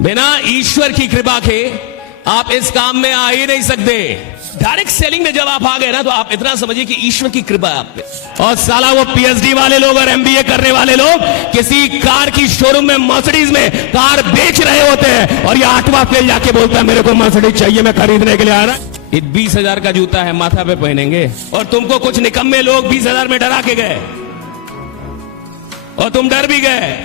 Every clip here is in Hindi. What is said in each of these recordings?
बिना ईश्वर की कृपा के आप इस काम में आ ही नहीं सकते। डायरेक्ट सेलिंग में जब आप आ गए ना, तो आप इतना समझिए कि ईश्वर की कृपा है आप पे। और साला वो पीएचडी वाले लोग और एमबीए करने वाले लोग किसी कार की शोरूम में, मर्सिडीज में कार बेच रहे होते हैं, और ये 8वां फेल जाके बोलता है मेरे को मर्सिडीज चाहिए, मैं खरीदने के लिए आ रहा। ये 20,000 का जूता है, माथा पे पहनेंगे, और तुमको कुछ निकम्मे लोग 20,000 में डरा के गए और तुम डर भी गए।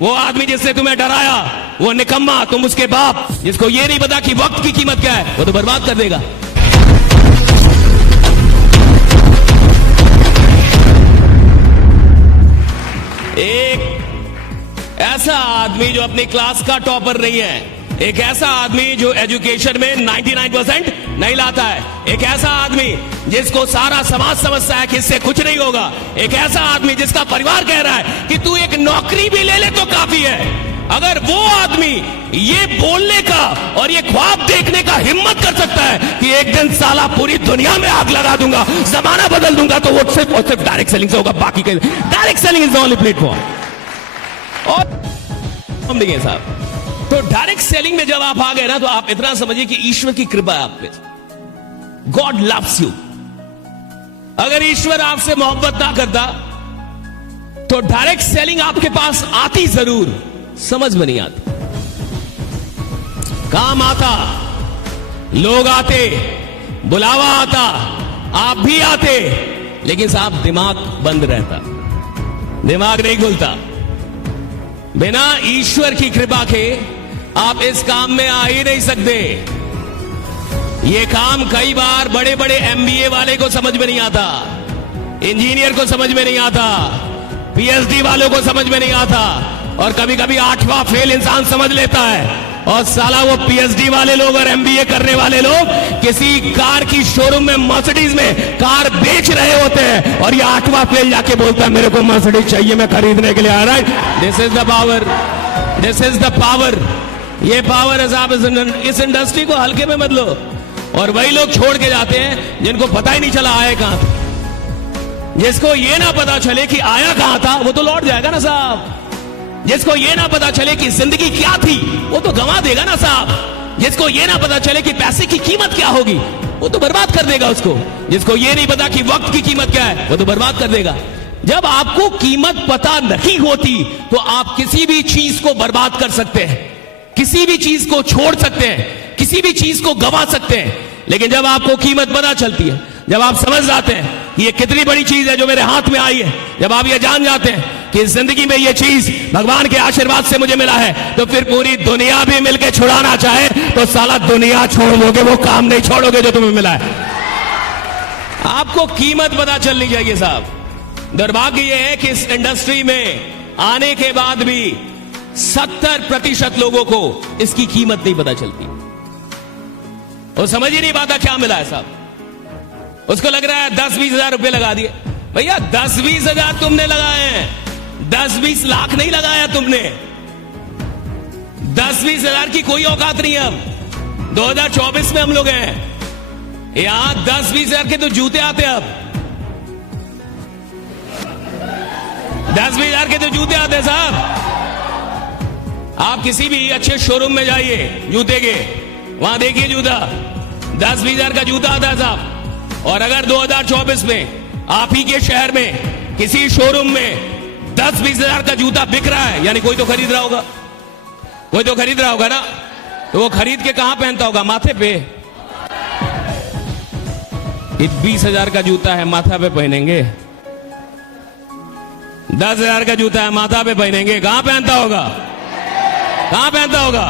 वो आदमी जिससे तुम्हें डराया वो निकम्मा, तुम उसके बाप, जिसको ये नहीं पता कि वक्त की कीमत क्या है, वो तो बर्बाद कर देगा। एक ऐसा आदमी जो अपनी क्लास का टॉपर नहीं है, एक ऐसा आदमी जो एजुकेशन में 99% नहीं लाता है, एक ऐसा आदमी जिसको सारा समाज समझता है कि इससे कुछ नहीं होगा, एक ऐसा आदमी जिसका परिवार कह रहा है कि तू एक नौकरी भी ले ले तो काफी है। अगर वो आदमी ये बोलने का और ये ख्वाब देखने का हिम्मत कर सकता है कि एक दिन साला पूरी दुनिया में आग लगा दूंगा, जमाना बदल दूंगा, तो वो सिर्फ और सिर्फ डायरेक्ट सेलिंग से होगा। बाकी के direct selling is the only platform. और हम देखिए साहब, तो डायरेक्ट सेलिंग में जब आप आ गए ना, तो आप इतना समझिए कि ईश्वर की कृपा है आप पे। God loves you. अगर ईश्वर आपसे मोहब्बत ना करता तो डायरेक्ट सेलिंग आपके पास आती जरूर, समझ में नहीं आती। काम आता, लोग आते, बुलावा आता, आप भी आते, लेकिन साहब दिमाग बंद रहता, दिमाग नहीं खुलता। बिना ईश्वर की कृपा के आप इस काम में आ ही नहीं सकते। ये काम कई बार बड़े बड़े एमबीए वाले को समझ में नहीं आता, इंजीनियर को समझ में नहीं आता, पीएचडी वालों को समझ में नहीं आता, और कभी कभी 8वां फेल इंसान समझ लेता है। और साला वो पीएचडी वाले लोग और एमबीए करने वाले लोग किसी कार की शोरूम में, मर्सिडीज में कार बेच रहे होते हैं, और ये 8वां फेल जाके बोलता है मेरे को मर्सिडीज चाहिए, मैं खरीदने के लिए आ रहा है। This is the power, this is the power. ये पावर है साहब। इस इंडस्ट्री को हल्के में मत लो। और वही लोग छोड़ के जाते हैं जिनको पता ही नहीं चला आया कहां था। जिसको ये ना पता चले कि आया कहां था वो तो लौट जाएगा ना साहब। जिसको ये ना पता चले कि जिंदगी क्या थी वो तो गंवा देगा ना साहब। जिसको ये ना पता चले कि पैसे की कीमत क्या होगी वो तो बर्बाद कर देगा उसको। जिसको ये नहीं पता कि वक्त की कीमत क्या है वो तो बर्बाद कर देगा। जब आपको कीमत पता नहीं होती तो आप किसी भी चीज को बर्बाद कर सकते हैं, किसी भी चीज को छोड़ सकते हैं, किसी भी चीज को गंवा सकते हैं। लेकिन जब आपको कीमत पता चलती है, जब आप समझ जाते हैं कि ये कितनी बड़ी चीज है जो मेरे हाथ में आई है, जब आप ये जान जाते हैं कि जिंदगी में ये चीज भगवान के आशीर्वाद से मुझे मिला है, तो फिर पूरी दुनिया भी मिलके छुड़ाना चाहे तो साला दुनिया छोड़ दोगे, वो काम नहीं छोड़ोगे जो तुम्हें मिला है। आपको कीमत पता चलनी चाहिए साहब। दुर्भाग्य ये है कि इस इंडस्ट्री में आने के बाद भी 70% लोगों को इसकी कीमत नहीं पता चलती। वो समझ ही नहीं पाता क्या मिला है साहब। उसको लग रहा है 10-20 हजार रुपए लगा दिए। भैया 10-20 हजार तुमने लगाए हैं, 10-20 लाख नहीं लगाया तुमने। 10-20 हजार की कोई औकात नहीं है। अब 2024 में हम लोग हैं, यहां 10-20 हजार के तो जूते आते हैं। अब 10-20 हजार के तो जूते आते हैं साहब। आप किसी भी अच्छे शोरूम में जाइए जूते के, वहां देखिए जूता 10-20 हजार का जूता आता है साहब। और अगर 2024 में आप ही के शहर में किसी शोरूम में 10-20 हजार का जूता बिक रहा है, यानी कोई तो खरीद रहा होगा, कोई तो खरीद रहा होगा ना। तो वो खरीद के कहां पहनता होगा? माथे पे। 20 हजार का जूता है, माथा पे पहनेंगे। 10 हजार का जूता है, माथा पे पहनेंगे। कहां पहनता होगा? कहां पहनता होगा?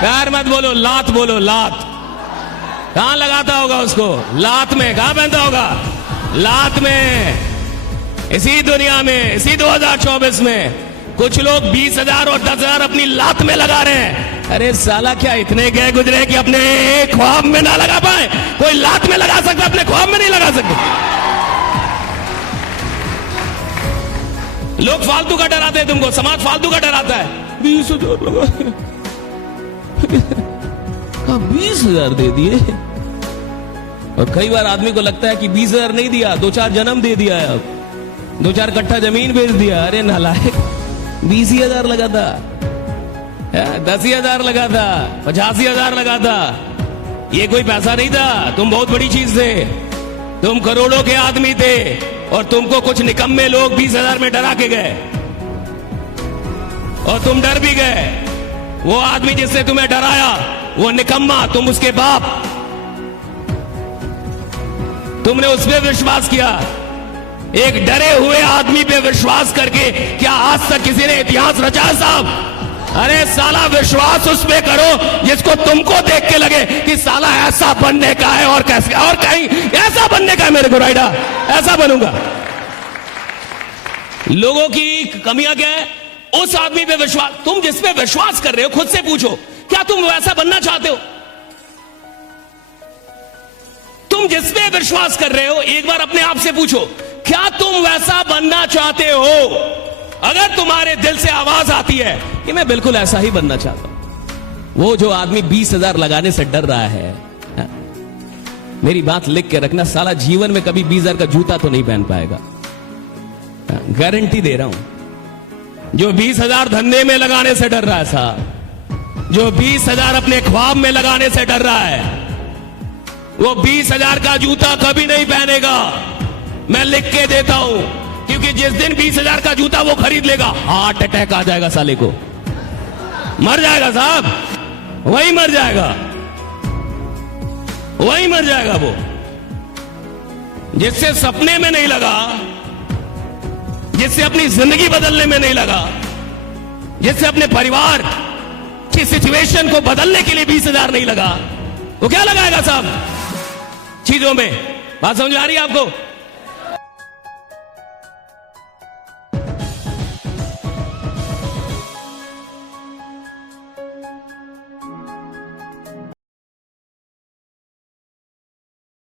प्यार मत बोलो, लात बोलो, लात। कहां लगाता होगा उसको? लात में। कहां पहनता होगा? लात में। इसी दुनिया में, इसी 2024 में कुछ लोग 20 हजार और 10 हजार अपनी लात में लगा रहे हैं। अरे साला क्या इतने गए गुजरे कि अपने ख्वाब में ना लगा पाए? कोई लात में लगा सकता, अपने ख्वाब में नहीं लगा सकते। लोग फालतू का डराते हैं तुमको, समाज फालतू का डराता है। 20 हजार लगा, 20 हजार दे दिए। और कई बार आदमी को लगता है कि 20 हजार नहीं दिया, 2-4 जन्म दे दिया है, अब 2-4 कट्ठा जमीन बेच दिया। अरे नालायक, 20 हजार लगा था। 10,000 लगा था, 85,000 लगा था। ये कोई पैसा नहीं था, तुम बहुत बड़ी चीज थे। तुम करोड़ों के आदमी थे और तुमको कुछ निकम्मे लोग 20,000 में डरा के गए और तुम डर भी गए। वो आदमी जिससे तुम्हें डराया वो निकम्मा, तुम उसके बाप। तुमने उस पर विश्वास किया। एक डरे हुए आदमी पे विश्वास करके क्या आज तक किसी ने इतिहास रचा है साहब? अरे साला विश्वास उस पे करो जिसको तुमको देख के लगे कि साला ऐसा बनने का है और कैसे और कहीं ऐसा बनने का है मेरे को राइडा, ऐसा बनूंगा। लोगों की कमियां क्या है? उस आदमी पे विश्वास। तुम जिस पे विश्वास कर रहे हो खुद से पूछो, क्या तुम वैसा बनना चाहते हो? तुम जिस पे विश्वास कर रहे हो एक बार अपने आप से पूछो, क्या तुम वैसा बनना चाहते हो? अगर तुम्हारे दिल से आवाज आती है कि मैं बिल्कुल ऐसा ही बनना चाहता हूं, वो जो आदमी 20,000 लगाने से डर रहा है, मेरी बात लिख के रखना, साला जीवन में कभी 20,000 का जूता तो नहीं पहन पाएगा, गारंटी दे रहा हूं। जो 20,000 धंधे में लगाने से डर रहा है साहब, जो 20,000 अपने ख्वाब में लगाने से डर रहा है, वो 20,000 का जूता कभी नहीं पहनेगा। मैं लिख के देता हूं, क्योंकि जिस दिन 20,000 का जूता वो खरीद लेगा, हार्ट अटैक आ जाएगा साले को, मर जाएगा साहब, वही मर जाएगा, वही मर जाएगा वो। जिससे सपने में नहीं लगा, जिससे अपनी जिंदगी बदलने में नहीं लगा, जिससे अपने परिवार की सिचुएशन को बदलने के लिए 20,000 नहीं लगा, वो क्या लगाएगा साहब चीजों में? बात समझ आ रही है आपको?